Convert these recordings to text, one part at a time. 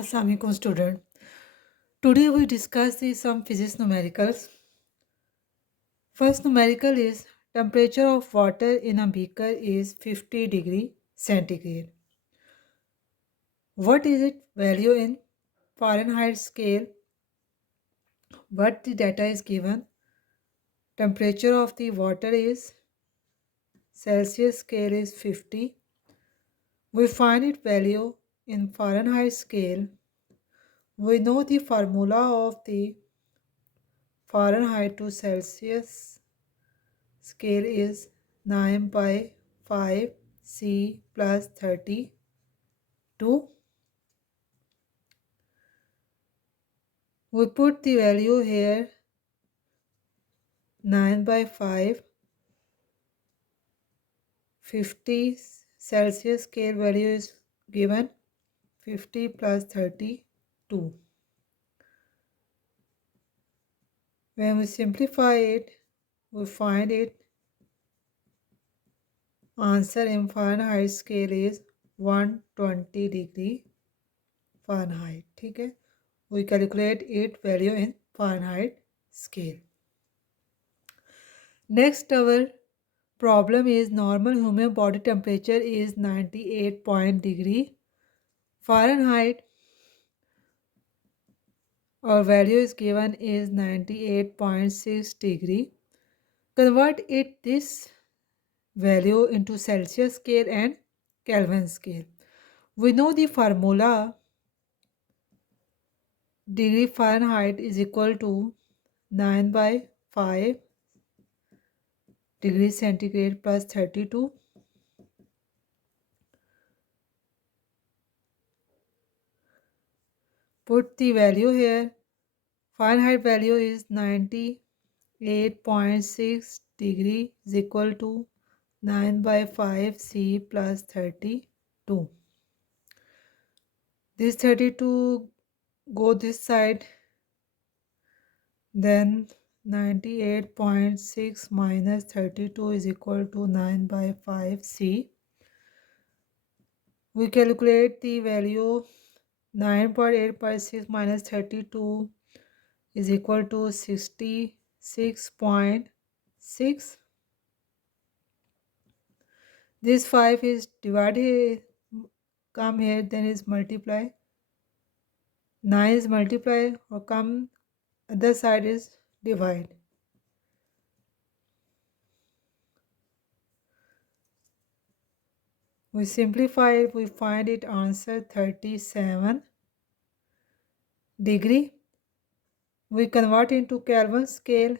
Assalamu alaikum student. Today we discuss some physics numericals. First numerical is temperature of water in a beaker is 50 degree centigrade. What is its value in Fahrenheit scale? What the data is given? Temperature of the water is Celsius scale is 50. We find its value in Fahrenheit scale. We know the formula of the Fahrenheit to Celsius scale is 9 by 5 C plus 32. We put the value here 9 by 5, 50 Celsius scale value is given 50 plus 32. When we simplify it, we find it answer in Fahrenheit scale is 120 degree Fahrenheit. ठीक है, we calculate its value in Fahrenheit scale. Next, our problem is normal human body temperature is 98 point degree Fahrenheit. Our value is given is 98.6 degree. Convert it this value into Celsius scale and Kelvin scale. We know the formula degree Fahrenheit is equal to 9 by 5 degree centigrade plus 32. Put the value here. Fahrenheit value is 98.6 degree is equal to 9 by 5 C plus 32. This 32 go this side, then 98.6 minus 32 is equal to 9 by 5 C. We calculate the value 9.8/6 minus 32 is equal to 66.6. This 5 is divided, come here, then is multiply. 9 is multiply or come other side is divide. We simplify it, we find it answer 37 degree. We convert into Kelvin scale.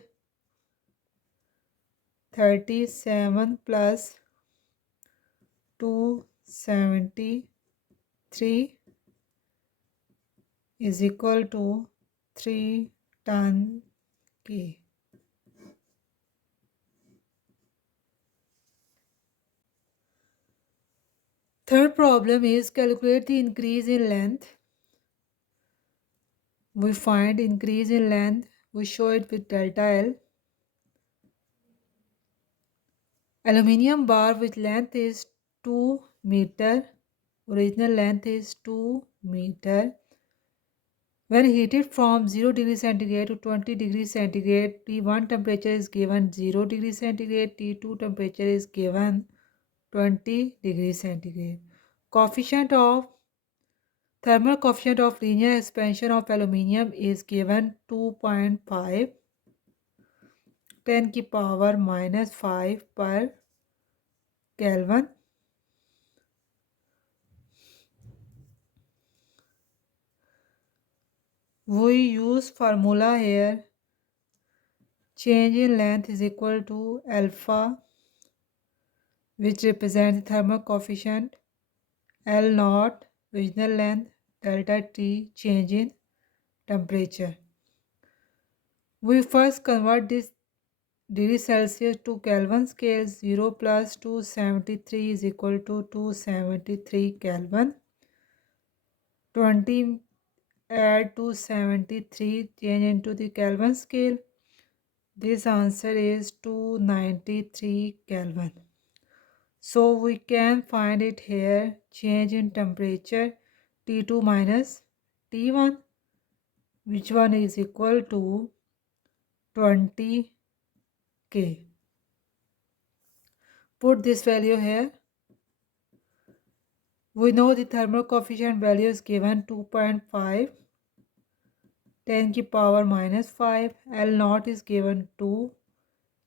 37 plus 273 is equal to 3 ton K. Third problem is calculate the increase in length. We find increase in length. We show it with delta L. Aluminium bar with length is 2 meter. Original length is 2 meter. When heated from 0 degree centigrade to 20 degree centigrade, T1 temperature is given 0 degree centigrade, T2 temperature is given 20 degree centigrade. Thermal coefficient of linear expansion of aluminium is given 2.5 10 की power minus 5 per Kelvin. We use formula here. Change in length is equal to alpha, which represents thermal coefficient, L naught, original length, delta T, change in temperature. We first convert this degree Celsius to Kelvin scale. 0 plus 273 is equal to 273 Kelvin. 20 add to 73, change into the Kelvin scale. This answer is 293 Kelvin. So we can find it here, change in temperature T2 minus T1, which one is equal to 20 K. Put this value here. We know the thermal coefficient value is given 2.5, 10 की power minus 5. L naught is given 2.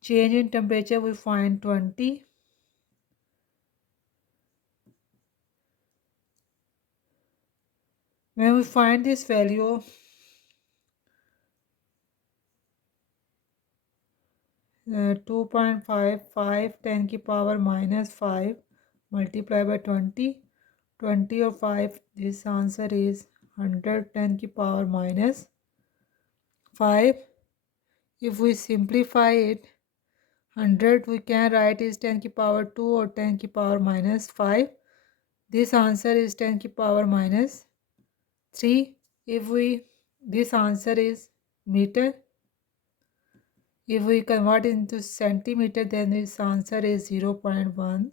Change in temperature we find 20. When we find this value, 2.55 10 की power minus 5 multiplied by 20. 20 or 5, this answer is 110 की power minus 5. If we simplify it, 100 we can write is 10 की power 2 or 10 की power minus 5. This answer is 10 की power minus 3. This answer is meter. If we convert into centimeter, then this answer is 0.1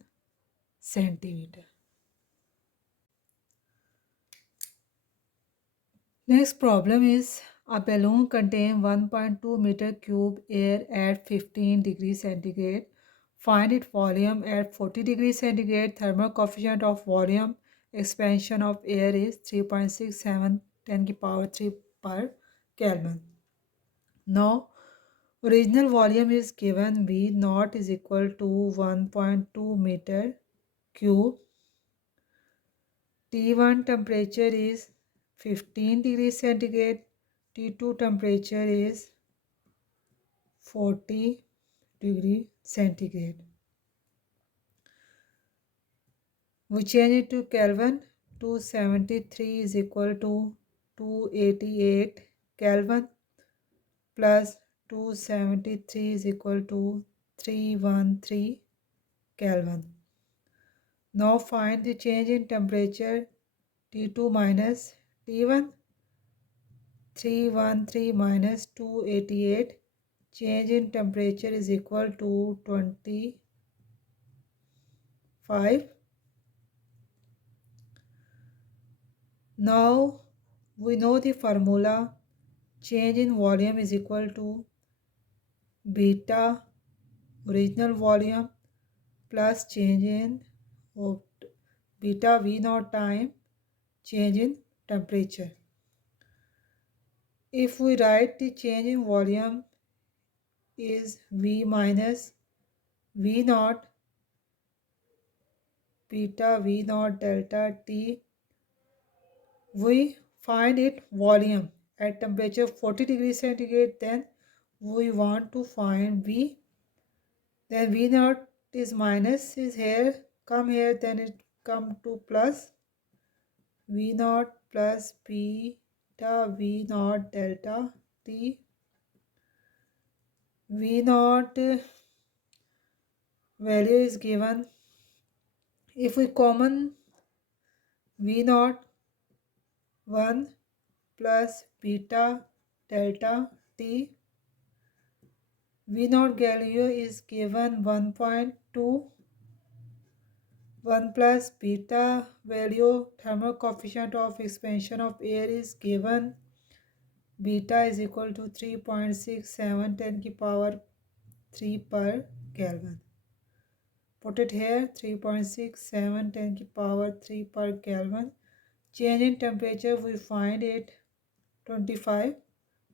centimeter. Next problem is a balloon contains 1.2 meter cube air at 15 degrees centigrade. Find its volume at 40 degrees centigrade. Thermal coefficient of volume expansion of air is 3.67 10 की power 3 per Kelvin. Now, original volume is given V naught is equal to 1.2 meter cube. T1 temperature is 15 degrees centigrade. T2 temperature is 40 degree centigrade. We change it to Kelvin. 273 is equal to 288 Kelvin plus 273 is equal to 313 Kelvin. Now find the change in temperature. T2 minus T1. 313 minus 288. Change in temperature is equal to 25. Now we know the formula. Change in volume is equal to beta original volume plus change in beta V naught time change in temperature. If we write the change in volume is V minus V naught beta V naught delta T, we find it volume at temperature 40 degrees centigrade. Then we want to find V. Then V naught is minus is here, come here, then it come to plus V naught plus beta V naught delta T. V naught value is given. If we common V naught 1 plus beta delta T, V naught value is given 1.2. 1 plus beta value thermal coefficient of expansion of air is given. Beta is equal to 3.67 10 की power 3 per Kelvin. Put it here, 3.67 10 की power 3 per Kelvin. Change in temperature we find it 25.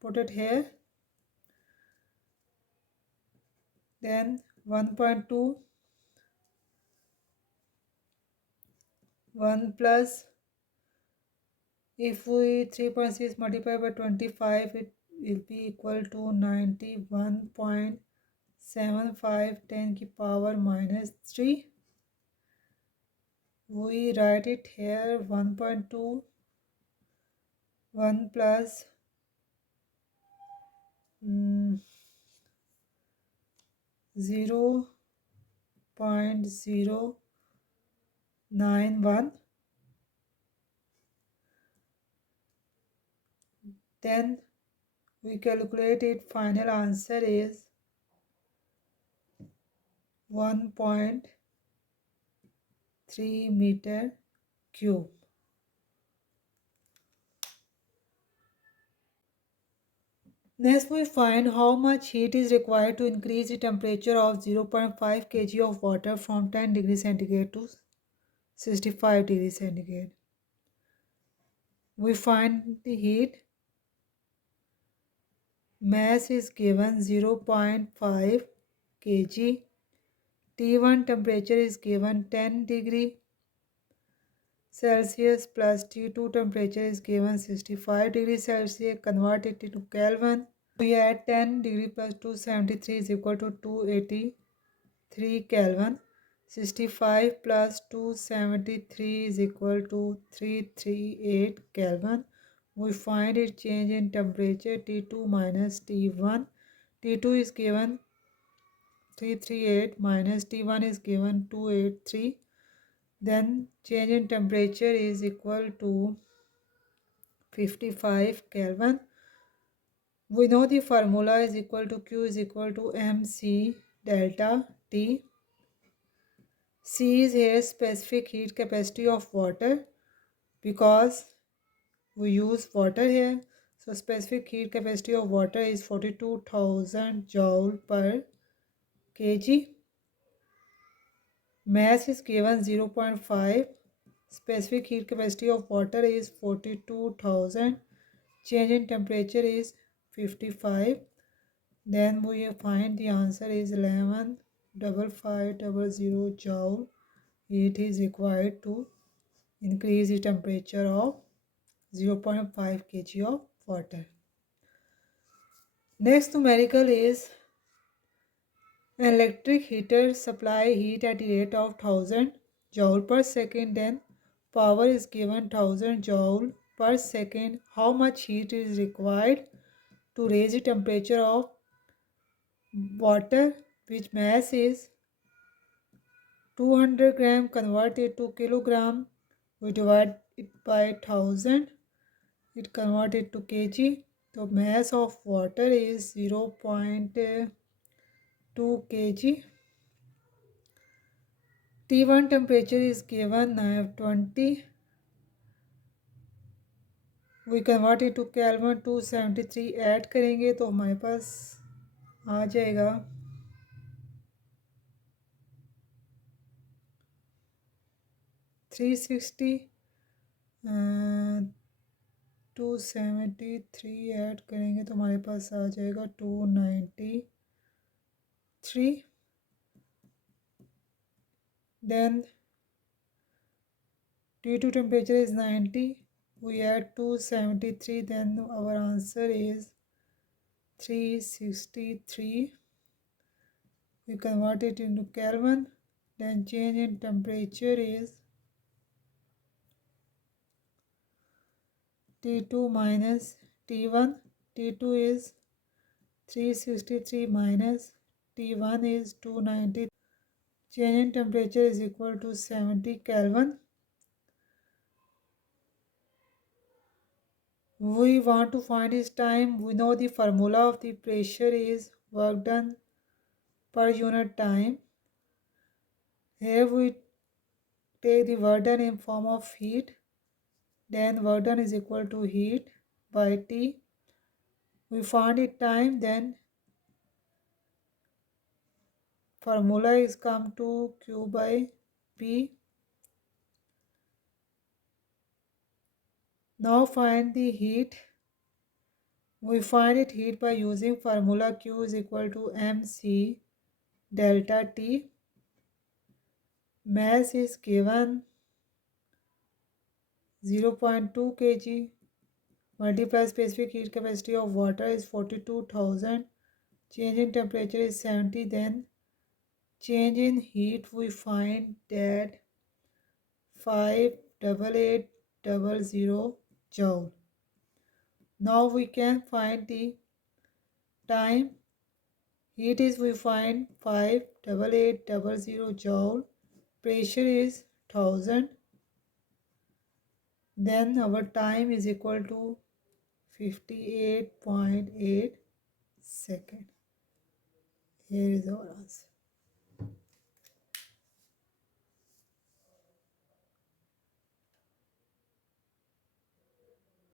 Put it here. Then 1.2 1 plus, if we 3.6 multiplied by 25, it will be equal to 91.75 10 की power minus 3. We write it here 1.2 1 plus 0.091. Then we calculate it. Final answer is 1.3 meter cube. Next, we find how much heat is required to increase the temperature of 0.5 kg of water from 10 degrees centigrade to 65 degrees centigrade. We find the heat. Mass is given 0.5 kg. T1 temperature is given 10 degree Celsius plus T2 temperature is given 65 degrees Celsius. Convert it into Kelvin. We add 10 degree plus 273 is equal to 283 Kelvin. 65 plus 273 is equal to 338 Kelvin. We find it change in temperature T2 minus T1. T2 is given 338 minus T1 is given 283. Then change in temperature is equal to 55 Kelvin. We know the formula is equal to Q is equal to mc delta T. C is here specific heat capacity of water because we use water here. So specific heat capacity of water is 42,000 joule per kg. Mass is given 0.5. Specific heat capacity of water is 42,000. Change in temperature is 55. Then we find the answer is 11,550 joule. It is required to increase the temperature of 0.5 kg of water. Next numerical is an electric heater supply heat at the rate of 1000 joule per second. Then power is given 1000 joule per second. How much heat is required to raise the temperature of water, which mass is 200 gram, converted to kilogram. We divide it by 1000. It converted to kg. The mass of water is 0.2 kg. T1 temperature is given 20. We convert it to Kelvin 273 add करेंगे तो हमारे पास आ जाएगा 360. 273 add करेंगे तो हमारे पास आ जाएगा 293. Then T2 temperature is 90. We add 273. Then our answer is 363. We convert it into Kelvin. Then change in temperature is T2 minus T1. T2 is 363 minus T1 is 290. Change in temperature is equal to 70 Kelvin. We want to find its time. We know the formula of the pressure is work done per unit time. Here we take the work done in form of heat. Then work done is equal to heat by T. We find it time. Then formula is come to Q by P. Now find the heat. We find it heat by using formula Q is equal to mc delta T. Mass is given 0.2 kg. Multiply specific heat capacity of water is 42,000. Change in temperature is 70. Then change in heat we find that 58800 joule. Now we can find the time. Heat is we find 58800 joule. Pressure is 1000. Then our time is equal to 58.8 seconds. Here is our answer.